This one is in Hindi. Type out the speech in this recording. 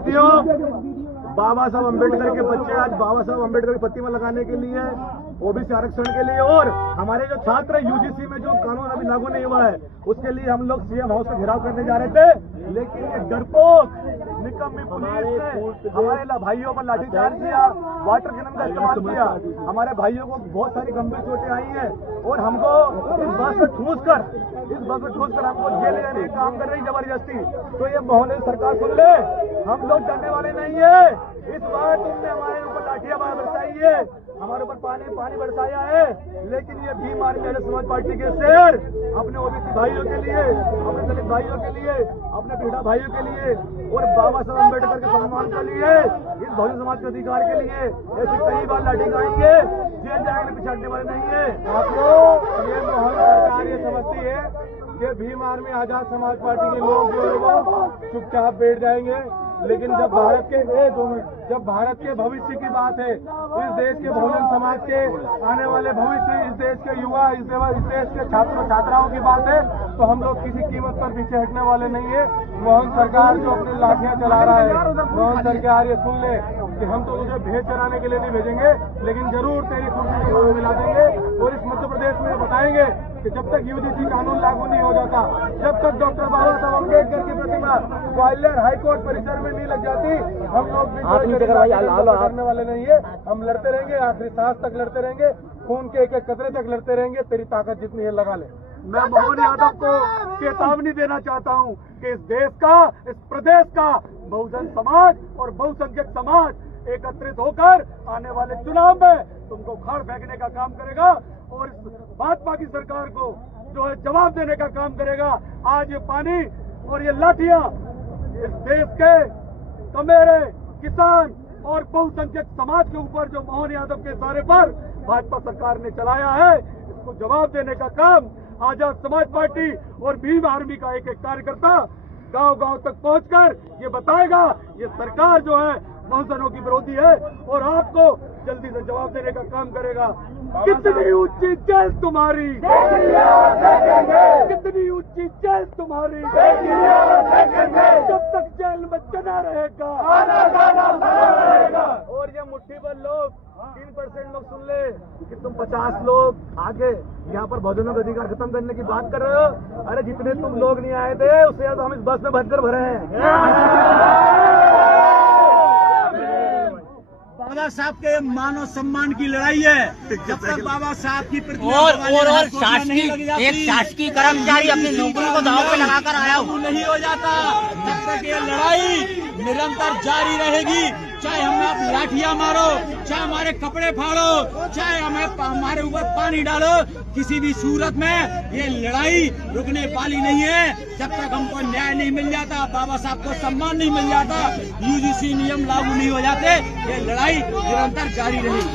साथियों, बाबा साहब अम्बेडकर के बच्चे आज बाबा साहब अम्बेडकर की प्रतिमा लगाने के लिए, ओबीसी आरक्षण के लिए और हमारे जो छात्र यूजीसी में जो कानून अभी लागू नहीं हुआ है उसके लिए हम लोग सीएम हाउस का घेराव करने जा रहे थे, लेकिन ये डरपोक निकम्मी पुलिस ने हमारे भाइयों पर लाठीचार्ज किया, वाटर कैनन का इस्तेमाल किया। हमारे भाइयों को बहुत सारी गंभीर चोटें आई हैं और हमको इस बस में ठूस कर हमको जेल जाने का काम कर रही जबरदस्ती। तो ये मोहल्ले सरकार सुन ले, हम लोग डरने वाले नहीं है। इस बार तुमने हमारे ऊपर लाठियां बरसाई है, हमारे ऊपर पानी बरसाया है, लेकिन ये भीम आर्मी आजाद समाज पार्टी के शेर अपने ओबीसी भाइयों के लिए, अपने दलित भाइयों के लिए, अपने पीढ़ा भाइयों के लिए और बाबा साहब अम्बेडकर के सम्मान के लिए, इस बहुजन समाज के अधिकार के लिए ऐसे कई बार लाठी खाएंगे, जेल जाएंगे, पिछाड़ने वाले नहीं है। आप लोग ये मोहल्ला सरकार ये समझती है कि भीम आर्मी आजाद समाज पार्टी के लोग जो है वो चुपचाप बैठ जाएंगे, लेकिन जब भारत के भविष्य की बात है, इस देश के बहुजन समाज के आने वाले भविष्य, इस देश के युवा, इस देश के छात्र छात्राओं की बात है, तो हम लोग किसी कीमत पर पीछे हटने वाले नहीं है। मोहन सरकार जो अपनी लाठियां चला रहा है, मोहन सरकार ये सुन ले कि हम तो तुझे भेज चलाने के लिए नहीं भेजेंगे, लेकिन जरूर तेरी कुर्सी की ओर मिला देंगे और इस मध्य प्रदेश में बताएंगे कि जब तक यूजीसी कानून लागू नहीं हो जाता, जब तक डॉक्टर बाबा साहब अम्बेडकर की प्रतिमा ग्वालियर हाईकोर्ट परिसर में नहीं लग जाती, हम लोग करने वाले नहीं है। हम लड़ते रहेंगे, आखिरी सांस तक लड़ते रहेंगे, खून के एक एक कतरे तक लड़ते रहेंगे। तेरी ताकत जितनी है लगा ले। मैं मोहन यादव को चेतावनी देना चाहता हूं कि इस देश का, इस प्रदेश का बहुजन समाज और बहुसंख्यक समाज एकत्रित होकर आने वाले चुनाव में तुमको उखाड़ फेंकने का काम करेगा और इस भाजपा की सरकार को जो है जवाब देने का काम करेगा। आज ये पानी और ये लाठियां इस देश के कमेरे, किसान और बहुसंख्यक समाज के ऊपर जो मोहन यादव के इशारे पर भाजपा सरकार ने चलाया है, इसको जवाब देने का काम आजाद समाज पार्टी और भीम आर्मी का एक एक कार्यकर्ता गांव-गांव तक पहुंचकर ये बताएगा ये सरकार जो है बहुजनों की विरोधी है और आपको जल्दी से जवाब देने का काम करेगा। कितनी ऊंची जेल तुम्हारी, कितनी ऊंची जेल तुम्हारी, जब तक जेल में चना रहेगा। और ये मुट्ठी भर लोग, 3% लोग सुन ले कि तुम 50 लोग आगे यहाँ पर बहुजनों का अधिकार खत्म करने की बात कर रहे हो। अरे जितने तुम लोग नहीं आए थे उससे ज्यादा हम इस बस में भरकर भरे हैं। बाबा साहब के मानव सम्मान की लड़ाई है। जब तक बाबा साहब की और शासकीय कर्मचारी अपनी नौकरी को दांव पे लगाकर आया नहीं हो जाता, तब तक ये लड़ाई निरंतर जारी रहेगी। चाहे हमें आप लाठियां मारो, चाहे हमारे कपड़े फाड़ो, चाहे हमारे ऊपर पानी डालो, किसी भी सूरत में ये लड़ाई रुकने वाली नहीं है। जब तक हमको न्याय नहीं मिल जाता, बाबा साहब को सम्मान नहीं मिल जाता, यूजीसी नियम लागू नहीं हो जाते, ये लड़ाई निरंतर जारी रहेगी।